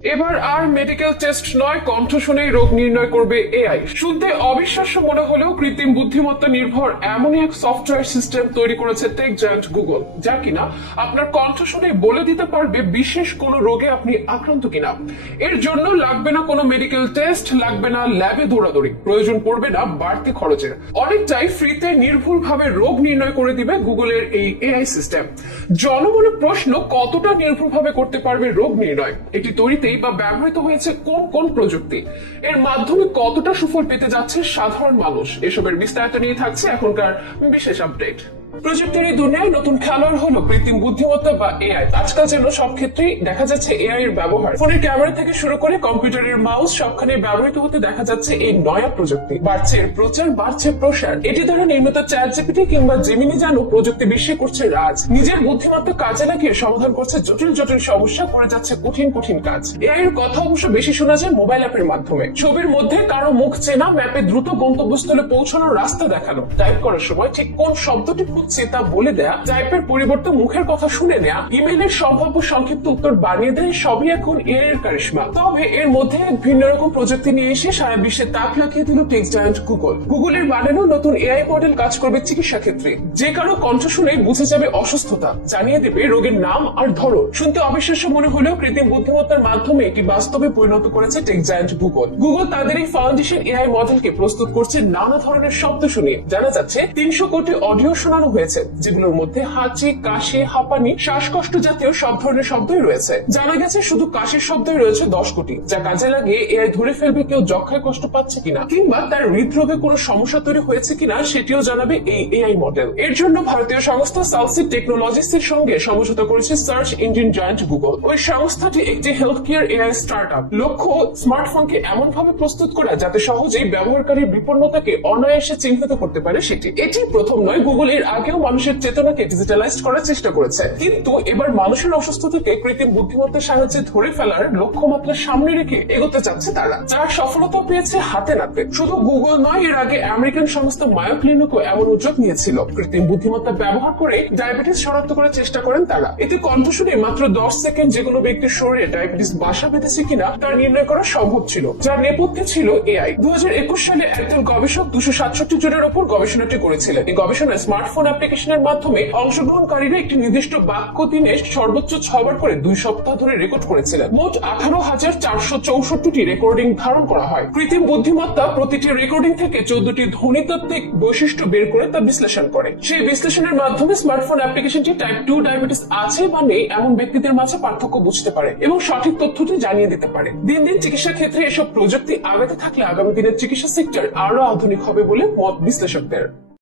এবার আর medical test নয়, কণ্ঠ শুনেই রোগ নির্ণয় করবে এআই। শুনতে অবিশ্বাস্য মনে হলেও কৃত্রিম বুদ্ধিমত্তা নির্ভর এমনই এক সফটওয়্যার সিস্টেম তৈরি করেছে টেক জায়ান্ট গুগল, যা কিনা আপনার কণ্ঠ শুনেই বলে দিতে পারবে বিশেষ কোনো রোগে আপনি আক্রান্ত কিনা। এর জন্য লাগবে না কোনো মেডিকেল টেস্ট, লাগবে না ল্যাবে দৌড়াদৌড়ি, প্রয়োজন পড়বে না বাড়তি খরচের। অনেকটাই ফ্রিতে নির্ভুলভাবে রোগ নির্ণয় করে দিবে গুগলের এই এআই সিস্টেম। জনমনে প্রশ্ন, কতটা নির্ভুলভাবে করতে পারবে রোগ নির্ণয়? এটি তৈরিতে বা ব্যবহৃত হয়েছে কোন কোন প্রযুক্তি, এর মাধ্যমে কতটা সুফল পেতে যাচ্ছে সাধারণ মানুষ, এসবের বিস্তারিত নিয়ে থাকছে এখনকার বিশেষ আপডেট। প্রযুক্তির এই দুনিয়ায় নতুন খেলোয়াড় হলো কৃত্রিম বুদ্ধিমত্তা বা এআই। আজকাল যেন সব ক্ষেত্রেই দেখা যাচ্ছে এআই এর ব্যবহার। ফোনের ক্যামেরা থেকে শুরু করে কম্পিউটারের মাউস সবখানে ব্যবহৃত হতে দেখা যাচ্ছে এই নয়া প্রযুক্তি। বাড়ছে এর প্রচার, বাড়ছে প্রসার। এটি দ্বারা নির্মিত চ্যাটজিপিটি কিংবা জেমিনি যেন প্রযুক্তি বিশ্বে করছে রাজ। নিজের বুদ্ধিমত্তা কাজে লাগিয়ে সমাধান করছে জটিল জটিল সমস্যা, করে যাচ্ছে কঠিন কঠিন কাজ। এআই এর কথা অবশ্য বেশি শোনা যায় মোবাইল অ্যাপের মাধ্যমে। ছবির মধ্যে কারো মুখ চেনা, ম্যাপে দ্রুত গন্তব্যস্থলে পৌঁছানোর রাস্তা দেখানো, টাইপ করার সময় ঠিক কোন শব্দটি তা বলে দেয়া, টাইপের পরিবর্তে মুখের কথা শুনে নেয়া, ইমেইলের সম্ভাব্য সংক্ষিপ্ত উত্তর বানিয়ে দেয়, সবই এখন এআই এর কারিশমা। তবে এর মধ্যে এক ভিন্ন রকম প্রযুক্তি নিয়ে এসে সারা বিশ্বে তাক লাগিয়ে দিল টেক জায়ান্ট গুগল। গুগলের বানানো নতুন এআই মডেল কাজ করবে চিকিৎসা ক্ষেত্রে। যে কারো কণ্ঠ শুনে বুঝে যাবে অসুস্থতা, জানিয়ে দেবে রোগের নাম আর ধরন। শুনতে অবিশ্বাস্য মনে হলেও কৃত্রিম বুদ্ধিমত্তার মাধ্যমে এটি বাস্তবে পরিণত করেছে টেক জায়ান্ট গুগল। গুগল তাদের এই ফাউন্ডেশন এআই মডেলকে প্রস্তুত করছে নানা ধরনের শব্দ শুনিয়ে। জানা যাচ্ছে 300 কোটি অডিও শোনানো হয়েছে, যেগুলোর মধ্যে হাঁচি, কাশি, হাঁপানি, শ্বাসকষ্ট জাতীয় সব ধরনের শব্দই রয়েছে। জানা গেছে শুধু কাশির শব্দই রয়েছে 10 কোটি, যা কাজে লাগিয়ে এআই ধরে ফেলবে কেউ যক্ষায় কষ্ট পাচ্ছে কিনা কিংবা তার হৃদরোগে কোনো সমস্যা তৈরি হয়েছে কিনা সেটিও জানাবে এই এআই মডেল। এর জন্য ভারতীয় সংস্থা সালসিড টেকনোলজিস এর সঙ্গে সমঝোতা করেছে সার্চ ইঞ্জিন জায়ান্ট গুগল। ওই সংস্থাটি একটি হেলথ কেয়ার এআই স্টার্টআপ। লক্ষ্য স্মার্টফোনকে এমন ভাবে প্রস্তুত করা যাতে সহজেই ব্যবহারকারীর বিপন্নতাকে অনায়াসে চিহ্নিত করতে পারে সেটি। এটি প্রথম নয়, গুগল এর আগেও মানুষের চেতনাকে ডিজিটালাইজ করার চেষ্টা করেছে, কিন্তু এবার মানুষের অসুস্থতাকে কৃত্রিম বুদ্ধিমত্তার সাহায্যে ধরে ফেলার লক্ষ্যমাত্রা সামনে রেখে এগোতে চাচ্ছে তারা, যার সফলতা পেয়েছে হাতে নাতে। শুধু গুগল নয়, এর আগে আমেরিকান সংস্থা মায়ো ক্লিনিকও এমন উদ্যোগ নিয়েছিল। কৃত্রিম বুদ্ধিমত্তা ব্যবহার করে ডায়াবেটিস শনাক্ত করার চেষ্টা করেন তারা। এতে কণ্ঠ শুনে মাত্র 10 সেকেন্ড যে কোনো ব্যক্তির শরীরে ডায়াবেটিস বাসা বেঁধেছে কিনা তা নির্ণয় করা সম্ভব ছিল, যার নেপথ্যে ছিল এআই। 2021 সালে একজন গবেষক 267 জনের উপর গবেষণাটি করেছিলেন। এই গবেষণায় স্মার্টফোন অ্যাপ্লিকেশনের মাধ্যমে অংশগ্রহণকারীরা একটি নির্দিষ্ট বাক্য দিনে সর্বোচ্চ 6 বার করে 2 সপ্তাহ ধরে রেকর্ড করেছিলেন। মোট 18,464টি রেকর্ডিং ধারণ করা হয়। কৃত্রিম বুদ্ধিমত্তা প্রতিটি রেকর্ডিং থেকে 14টি ধ্বনিতাত্ত্বিক বৈশিষ্ট্য বের করে তা বিশ্লেষণ করে। সেই বিশ্লেষণের মাধ্যমে স্মার্টফোন অ্যাপ্লিকেশনটি টাইপ 2 ডায়াবেটিস আছে বা নেই এমন ব্যক্তিদের মাঝে পার্থক্য বুঝতে পারে এবং সঠিক তথ্যটি জানিয়ে দিতে পারে। দিন দিন চিকিৎসা ক্ষেত্রে এসব প্রযুক্তি আগাতে থাকলে আগামী দিনের চিকিৎসা সেক্টর আরো আধুনিক হবে বলে মত বিশ্লেষকদের।